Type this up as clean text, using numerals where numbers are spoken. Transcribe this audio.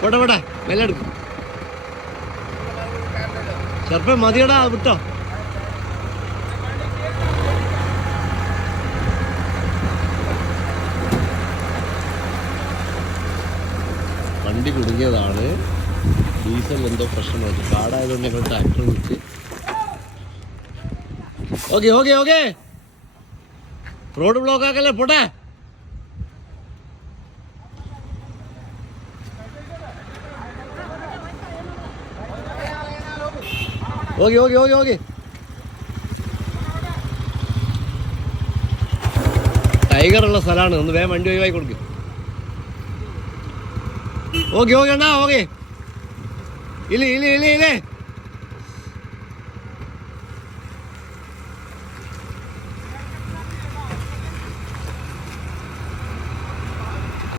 പോട്ടെ പോട്ടെ മെല്ലെ എടുക്കും. ചെറുപ്പം മതിയടാ വിട്ടോ. വണ്ടി കുടുങ്ങിയതാണ്. ഡീസൽ എന്തോ പ്രശ്നമായിട്ട് കാടായതുകൊണ്ട് ഞങ്ങൾ ട്രാക്ടർ വിളിച്ച്. Okay okay okay road block ആക്കല്ലേ പോട്ടെ. Okay okay okay okay tiger ഉള്ള സ്ഥലമാണ്. ഒന്ന് വേഗം വണ്ടി ഒഴിവായി കൊടുക്കും. ഓക്കെ ഓക്കെ അണ്ണാ ഓക്കെ ഇല്ലേ ഇല്ലേ ഇല്ലേ ഇല്ലേ